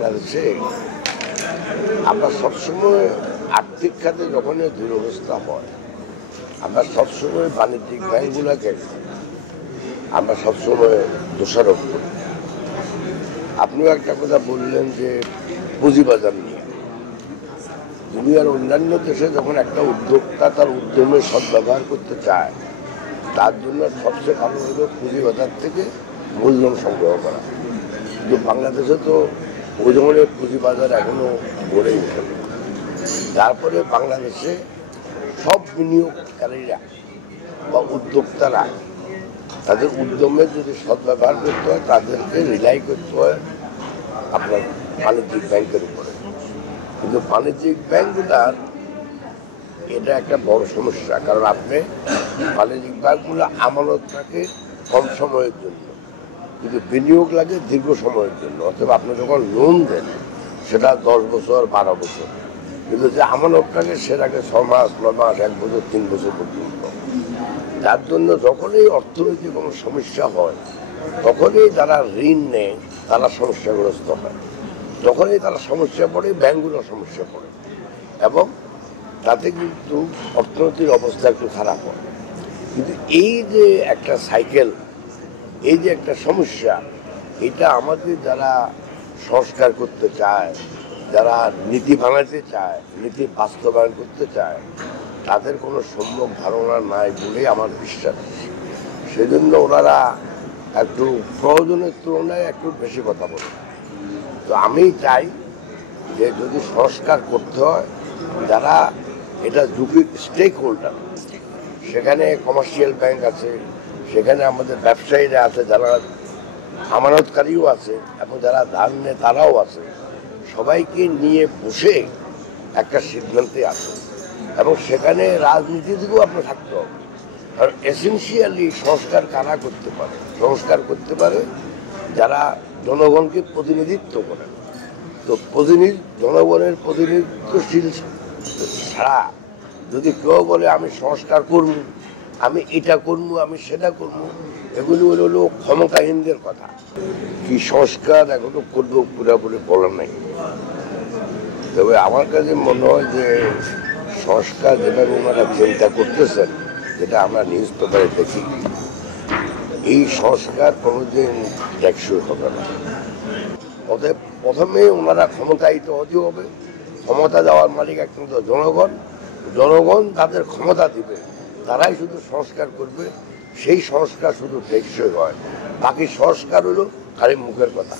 বাংলাদেশে আমরা সবসময় আর্থিক খাতে যখনই দুরবস্থা হয় আমরা সবসময় বাণিজ্যিক ব্যাংকগুলোকে আমরা সবসময় দোষারোপ করি। আপনিও একটা কথা বললেন যে পুঁজিবাজার নিয়ে দুনিয়ার অন্যান্য দেশে যখন একটা উদ্যোক্তা তার উদ্যমের সদ্ব্যবহার করতে চায় তার জন্য সবচেয়ে ভালো হলো পুঁজিবাজার থেকে মূলধন সংগ্রহ করা। কিন্তু বাংলাদেশে তো ওই ধরনের পুঁজিবাজার এখনো গড়ে ওঠেনি। তারপরে বাংলাদেশে সব বিনিয়োগকারীরা বা উদ্যোক্তারা তাদের উদ্যমের যদি সদ্ব্যবহার করতে হয় তাদেরকে রিলাই করতে হয় আপনার বাণিজ্যিক ব্যাংকের উপরে। কিন্তু বাণিজ্যিক ব্যাংকগুলার এটা একটা বড় সমস্যা, কারণ আপনি বাণিজ্যিক ব্যাংকগুলো আমানত থাকে কম সময়ের জন্য, কিন্তু বিনিয়োগ লাগে দীর্ঘ সময়ের জন্য। অথবা আপনি যখন লোন দেন সেটা 10 বছর 12 বছর, কিন্তু যে আমানত থাকে সেটাকে 6 মাস 9 মাস 1 বছর 3 বছর পর্যন্ত। যার জন্য যখনই অর্থনৈতিক কোনো সমস্যা হয় তখনই যারা ঋণ নেয় তারা সমস্যাগ্রস্ত হয়, যখনই তারা সমস্যা পড়ে ব্যাংকগুলো সমস্যা পড়ে এবং তাতে কিন্তু অর্থনীতির অবস্থা একটু খারাপ হয়। কিন্তু এই যে একটা সাইকেল, এই যে একটা সমস্যা, এটা আমাদের যারা সংস্কার করতে চায়, যারা নীতি বানাতে চায়, নীতি বাস্তবায়ন করতে চায়, তাদের কোনো সম্যক ধারণা নাই বলেই আমার বিশ্বাস। সেজন্য ওনারা একটু প্রয়োজনের তুলনায় একটু বেশি কথা বলে। তো আমি চাই যে যদি সংস্কার করতে হয় যারা এটা ঝুঁকি স্টেক হোল্ডার, সেখানে কমার্শিয়াল ব্যাংক আছে, সেখানে আমাদের ব্যবসায়ীরা আছে, যারা আমানতকারীও আছে এবং যারা ধার নেয় তারাও আছে, সবাইকে নিয়ে বসে একটা সিদ্ধান্তে আসে এবং সেখানে রাজনীতি থেকেও আপনার থাকতে হবে। কারণ এসেন্সিয়ালি সংস্কার কারা করতে পারে? সংস্কার করতে পারে যারা জনগণকে প্রতিনিধিত্ব করে। তো জনগণের প্রতিনিধিত্বশীল ছাড়া যদি কেউ বলে আমি সংস্কার করব, আমি এটা করবো, আমি সেটা করবো, এগুলি হলো ক্ষমতাহীনদের কথা। কি সংস্কার এখনো করবো পুরোপুরি বলার নাই। তবে আমার কাছে মনে হয় যে সংস্কার যেভাবে ওনারা চিন্তা করতেছেন, যেটা আমরা নিউজ পেপারে দেখি, এই সংস্কার কোনোদিন টেকসই হবে না। অতএব প্রথমে ওনারা ক্ষমতায়িত হতে হবে। ক্ষমতা দেওয়ার মালিক একমাত্র জনগণ। জনগণ তাদের ক্ষমতা দিবে, তারাই শুধু সংস্কার করবে। সেই সংস্কার শুধু টেকসই হয়, বাকি সংস্কার হলো খালি মুখের কথা।